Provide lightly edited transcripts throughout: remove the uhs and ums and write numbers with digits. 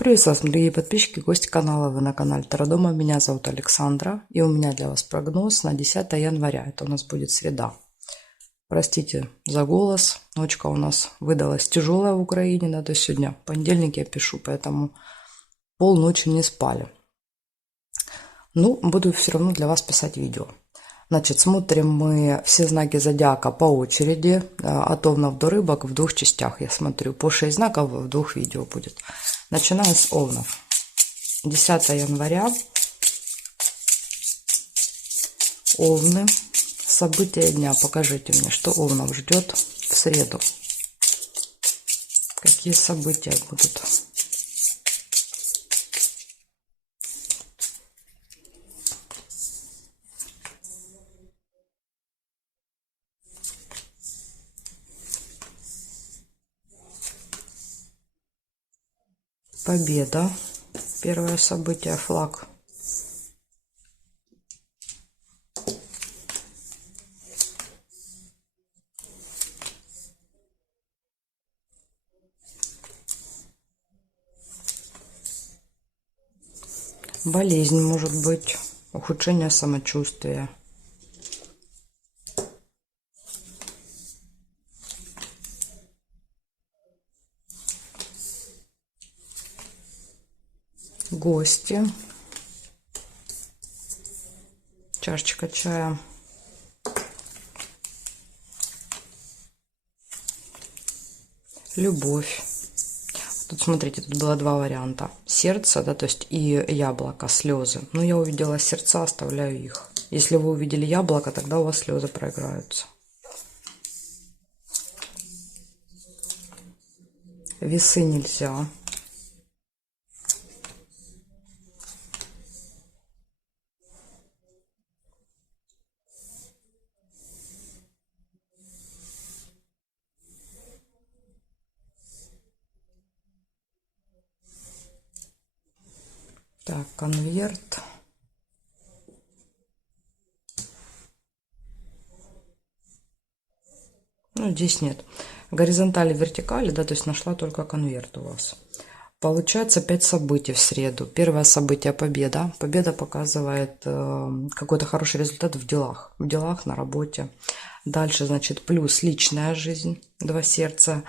Приветствую вас, дорогие подписчики, гости канала. Вы на канале Таро Дома. Меня зовут Александра. И у меня для вас прогноз на 10 января. Это у нас будет среда. Простите за голос. Ночка у нас выдалась тяжелая в Украине. Да, то есть сегодня понедельник я пишу, поэтому полночи не спали. Ну, буду все равно для вас писать видео. Значит, смотрим мы все знаки зодиака по очереди. От Овнов до Рыбок в двух частях. Я смотрю, по 6 знаков в двух видео будет. Начинаем с Овнов. 10 января. Овны. События дня. Покажите мне, что Овнов ждет в среду. Какие события будут? Победа. Первое событие. Флаг. Болезнь может быть. Ухудшение самочувствия. Гости. Чашечка чая. Любовь. Тут, смотрите, тут было два варианта. Сердце, да, то есть и яблоко, слезы. Но я увидела сердца, оставляю их. Если вы увидели яблоко, тогда у вас слезы проиграются. Весы нельзя. Так, конверт. Ну, здесь нет. Горизонтали, вертикали, да, то есть нашла только конверт у вас. Получается 5 событий в среду. Первое событие – победа. Победа показывает какой-то хороший результат в делах. В делах, на работе. Дальше, значит, плюс личная жизнь. Два сердца.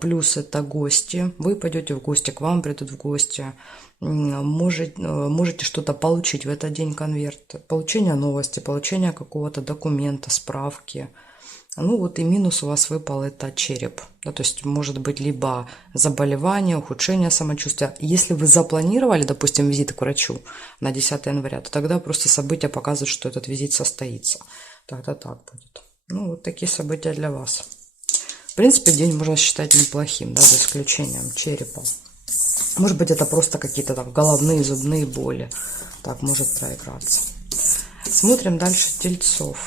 Плюс это гости. Вы пойдете в гости, к вам придут в гости. Можете что-то получить в этот день, конверт. Получение новости, получение какого-то документа, справки. Ну вот и минус у вас выпал это череп. Да, то есть может быть либо заболевание, ухудшение самочувствия. Если вы запланировали, допустим, визит к врачу на 10 января, то тогда просто события показывают, что этот визит состоится. Тогда так будет. Ну вот такие события для вас. В принципе, день можно считать неплохим, да, за исключением черепа. Может быть, это просто какие-то там головные, зубные боли. Так может проиграться. Смотрим дальше тельцов.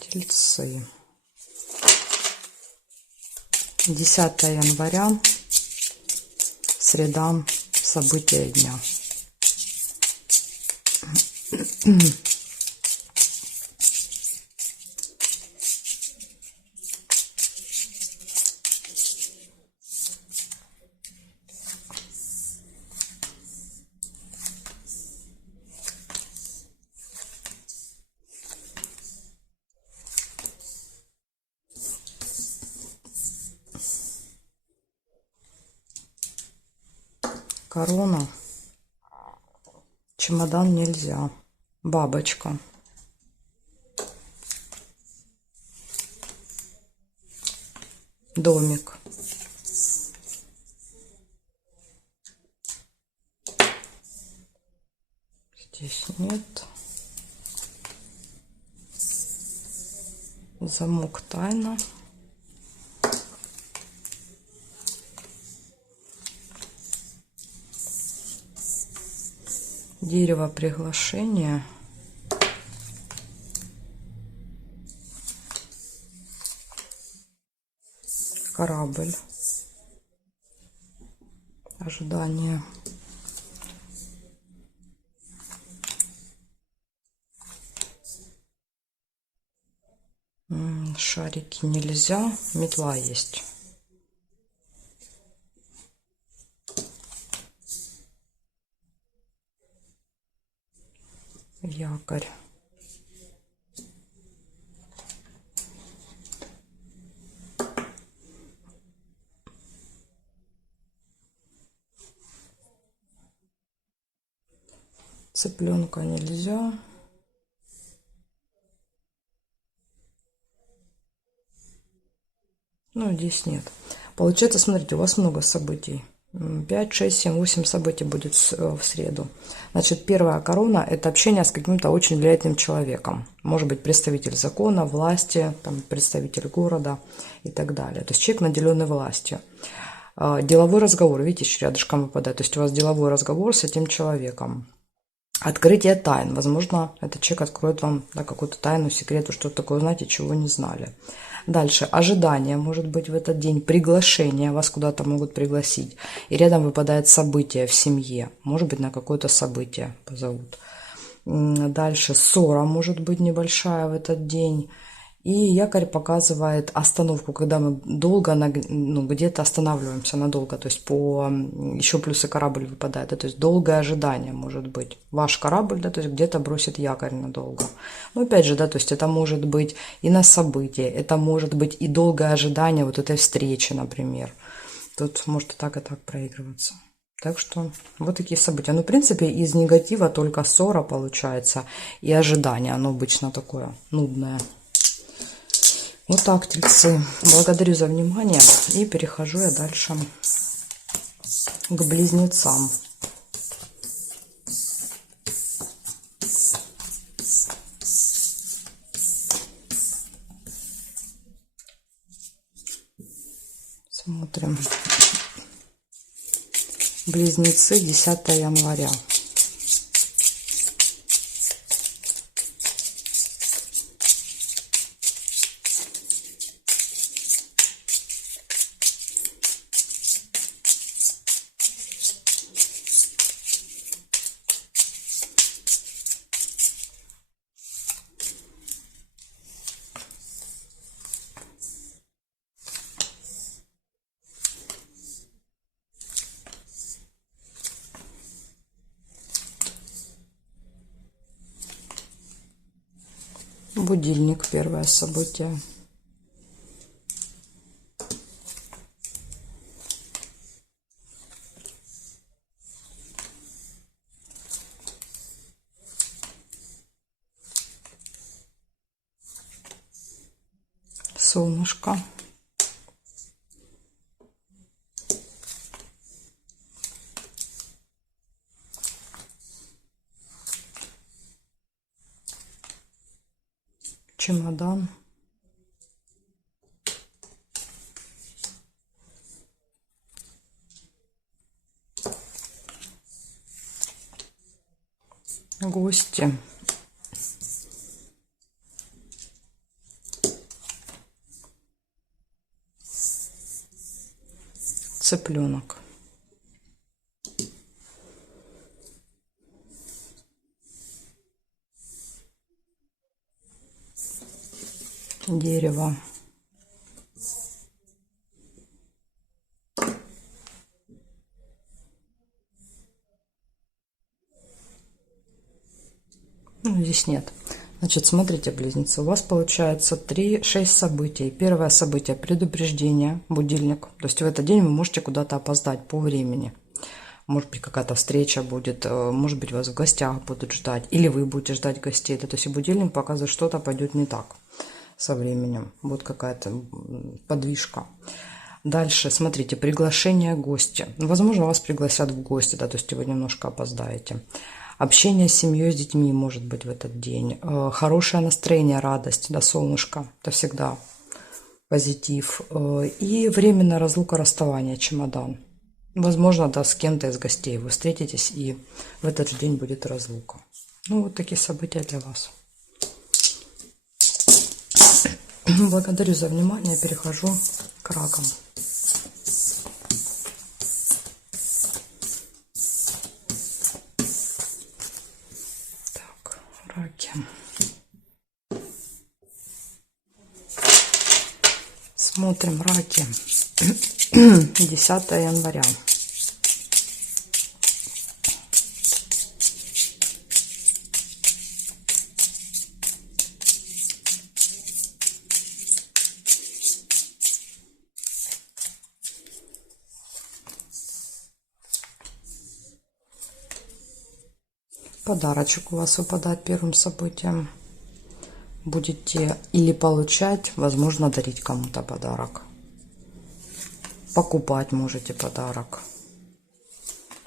Тельцы. 10 января. Среда. События дня. Корона. Чемодан нельзя. Бабочка. Домик. Здесь нет. Замок, тайна. Дерево, приглашение. Корабль. Ожидание. Шарики нельзя. Метла есть. Якорь. Цыпленка нельзя. Ну, здесь нет. Получается, смотрите, у вас много событий. 5, 6, 7, 8 событий будет в среду. Значит, первая корона – это общение с каким-то очень влиятельным человеком. Может быть, представитель закона, власти, там, представитель города и так далее. То есть человек, наделенный властью. Деловой разговор, видите, еще рядышком выпадает. То есть у вас деловой разговор с этим человеком. Открытие тайн. Возможно, этот человек откроет вам, да, какую-то тайну, секрету, что-то такое, знаете, чего не знали. Дальше. Ожидание может быть в этот день. Приглашение. Вас куда-то могут пригласить. И рядом выпадает событие в семье. Может быть, на какое-то событие позовут. Дальше. Ссора может быть небольшая в этот день. И якорь показывает остановку, когда мы долго, где-то останавливаемся надолго. То есть еще плюс и корабль выпадает. Да, то есть долгое ожидание может быть. Ваш корабль, да, то есть где-то бросит якорь надолго. Но опять же, да, то есть это может быть и на событие, это может быть и долгое ожидание вот этой встречи, например. Тут может и так проигрываться. Так что вот такие события. Ну, в принципе, из негатива только ссора получается и ожидание. Оно обычно такое нудное. Вот так, тельцы. Благодарю за внимание. И перехожу я дальше к близнецам. Смотрим. Близнецы, 10 января. Будильник, первое событие. Солнышко. Чемодан. Гости. Цыпленок. Дерево. Ну, здесь нет. Значит, смотрите, близнецы, у вас получается 6 событий. Первое событие – предупреждение, будильник. То есть в этот день вы можете куда-то опоздать по времени. Может быть, какая-то встреча будет, может быть, вас в гостях будут ждать, или вы будете ждать гостей. То есть и будильник показывает, что-то пойдет не так со временем. Будет какая-то подвижка. Дальше, смотрите, приглашение гостя. Возможно, вас пригласят в гости, да, то есть вы немножко опоздаете. Общение с семьей, с детьми может быть в этот день. Хорошее настроение, радость, да, солнышко. Это всегда позитив. И временная разлука, расставание, чемодан. Возможно, да, с кем-то из гостей вы встретитесь, и в этот же день будет разлука. Ну, вот такие события для вас. Благодарю за внимание. Перехожу к ракам. Так, раки. Смотрим раки. 10 января. Подарочек у вас выпадает первым событием. Будете или получать, возможно, дарить кому-то подарок. Покупать можете подарок.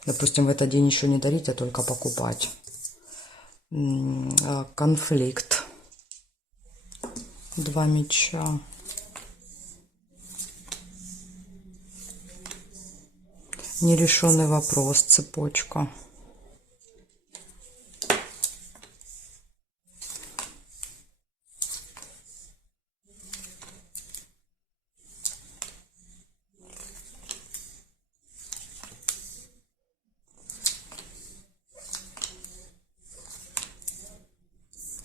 Допустим, в этот день еще не дарить, а только покупать. Конфликт. 2 меча. Нерешенный вопрос, цепочка.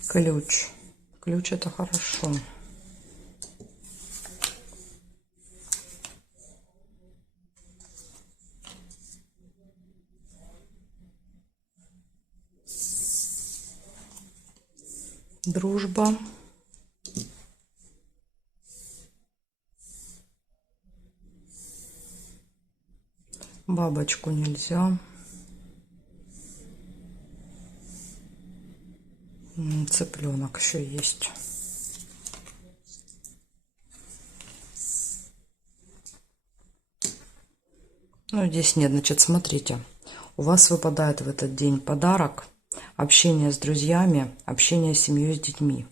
Ключ. Ключ — это хорошо. Дружба. Бабочку нельзя. Цыпленок еще есть. Ну, здесь нет. Значит, смотрите. У вас выпадает в этот день подарок. Общение с друзьями, общение с семьей, с детьми.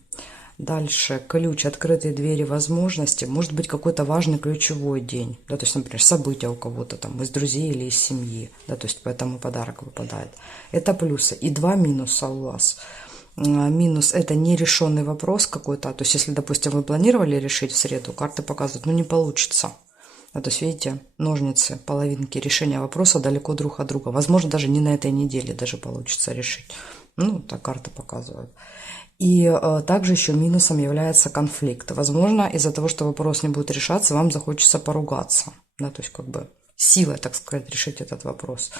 Дальше ключ, открытые двери, возможности. Может быть, какой-то важный ключевой день. Да, то есть, например, событие у кого-то там из друзей или из семьи. Да, то есть, поэтому подарок выпадает. Это плюсы. И 2 минуса у вас. Минус — это нерешенный вопрос какой-то. То есть, если, допустим, вы планировали решить в среду, карты показывают, ну, не получится. То есть, видите, ножницы, половинки, решения вопроса далеко друг от друга. Возможно, даже не на этой неделе даже получится решить. Ну, так карты показывают. И также еще минусом является конфликт. Возможно, из-за того, что вопрос не будет решаться, вам захочется поругаться. Да, то есть, как бы силой, так сказать, решить этот вопрос.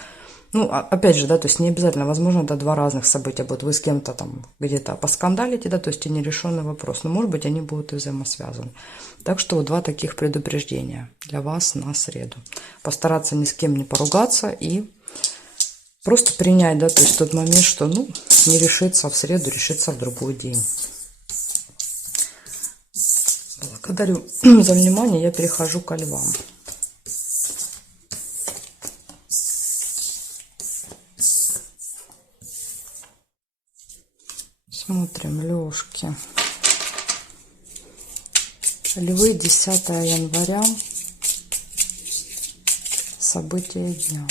Ну, опять же, да, то есть не обязательно, возможно, это 2 разных события будут. Вы с кем-то там где-то поскандалите, да, то есть и нерешенный вопрос. Но, может быть, они будут и взаимосвязаны. Так что вот 2 таких предупреждения для вас на среду. Постараться ни с кем не поругаться и просто принять, да, то есть тот момент, что, ну, не решится в среду, решится в другой день. Благодарю за внимание, я перехожу ко львам. Смотрим, лёшки. Львы, 10 января. События дня.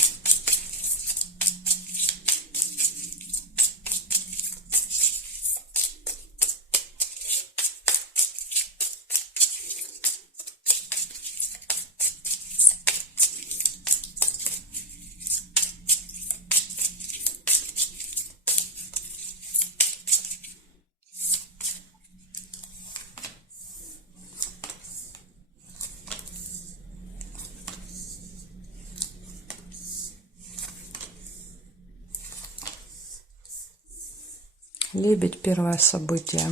Лебедь, первое событие.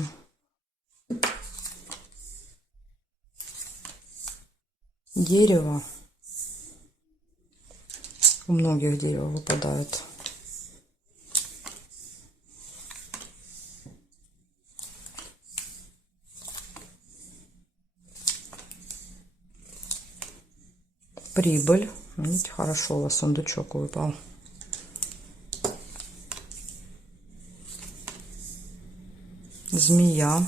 Дерево. У многих дерево выпадает. Прибыль. Видите, хорошо у вас сундучок выпал. Змея.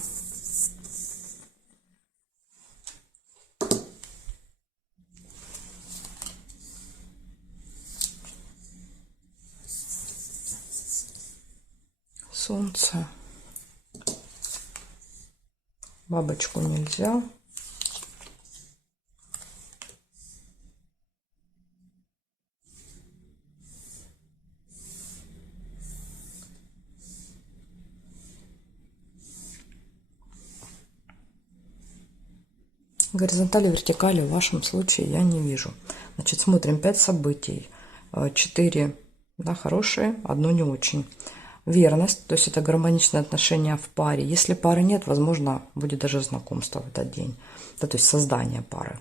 Солнце. Бабочку нельзя. Горизонтали, вертикали в вашем случае я не вижу. Значит, смотрим 5 событий. 4, да, хорошие, 1 не очень. Верность, то есть это гармоничные отношения в паре. Если пары нет, возможно, будет даже знакомство в этот день. Да, то есть создание пары.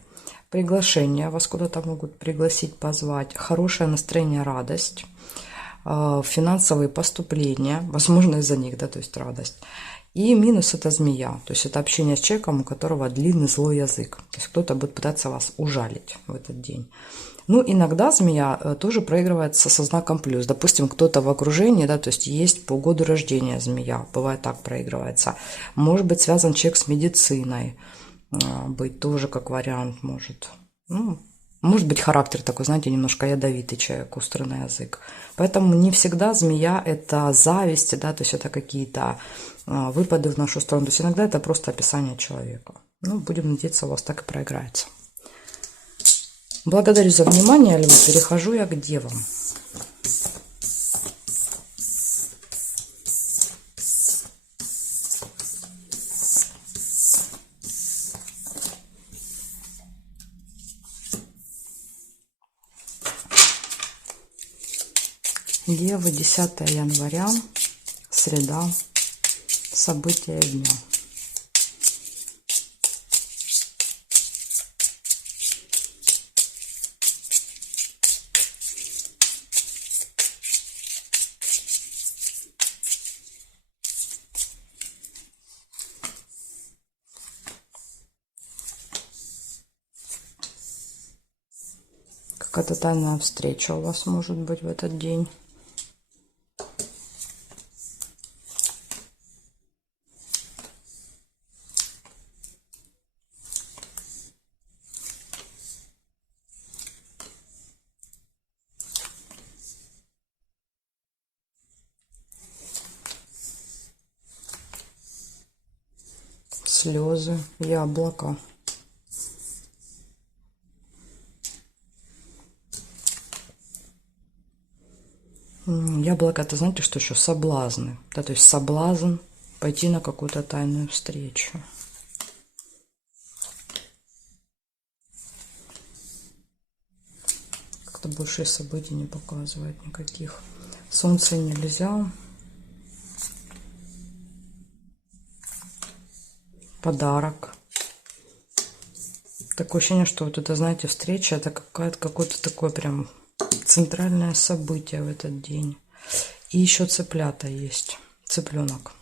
Приглашение, вас куда-то могут пригласить, позвать. Хорошее настроение, радость. финансовые поступления, возможно, из-за них, да, то есть радость. И минус – это змея, то есть это общение с человеком, у которого длинный злой язык. То есть кто-то будет пытаться вас ужалить в этот день. Ну, иногда змея тоже проигрывается со знаком плюс. Допустим, кто-то в окружении, да, то есть есть по году рождения змея, бывает так проигрывается. Может быть связан человек с медициной, быть тоже как вариант может. Ну, может быть характер такой, знаете, немножко ядовитый человек, острый на язык. Поэтому не всегда змея – это зависть, да, то есть это какие-то выпады в нашу сторону. То есть иногда это просто описание человека. Ну, будем надеяться, у вас так и проиграется. Благодарю за внимание, львы. Перехожу я к девам. Девы, 10 января, среда, события дня. Какая-то тайная встреча у вас может быть в этот день. Слезы, яблоко. Яблоко, это знаете, что еще? Соблазны. Да, то есть соблазн пойти на какую-то тайную встречу. Как-то больше событий не показывает никаких. Солнце нельзя. Подарок. Такое ощущение, что вот это, знаете, встреча, это какое-то такое прям центральное событие в этот день. И еще цыплята есть. Цыпленок.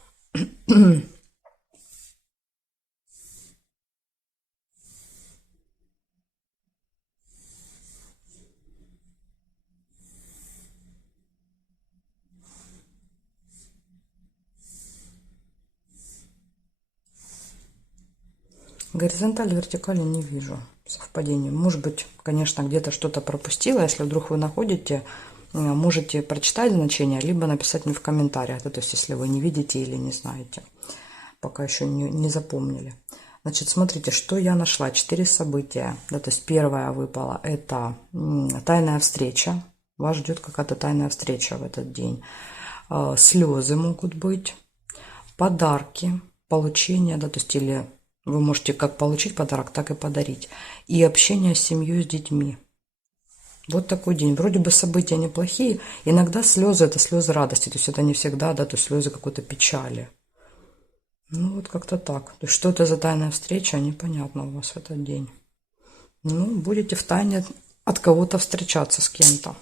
Горизонталь, вертикали не вижу совпадений. Может быть, конечно, где-то что-то пропустила. Если вдруг вы находите, можете прочитать значение, либо написать мне в комментариях. Да, то есть, если вы не видите или не знаете, пока еще не запомнили. Значит, смотрите, что я нашла. 4 события. Да, то есть, первое выпало – это тайная встреча. Вас ждет какая-то тайная встреча в этот день. Слезы могут быть, подарки, получение, да, то есть, или вы можете как получить подарок, так и подарить. И общение с семьей, с детьми. Вот такой день. Вроде бы события неплохие. Иногда слезы – это слезы радости. То есть это не всегда, да, то есть слезы какой-то печали. Ну вот как-то так. То есть что это за тайная встреча, непонятно у вас в этот день. Ну, будете в тайне от кого-то встречаться с кем-то.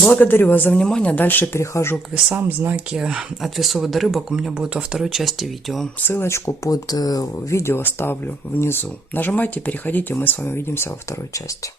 Благодарю вас за внимание. Дальше перехожу к весам. Знаки от весов до рыбок у меня будут во второй части видео. Ссылочку под видео оставлю внизу. Нажимайте, переходите, мы с вами увидимся во второй части.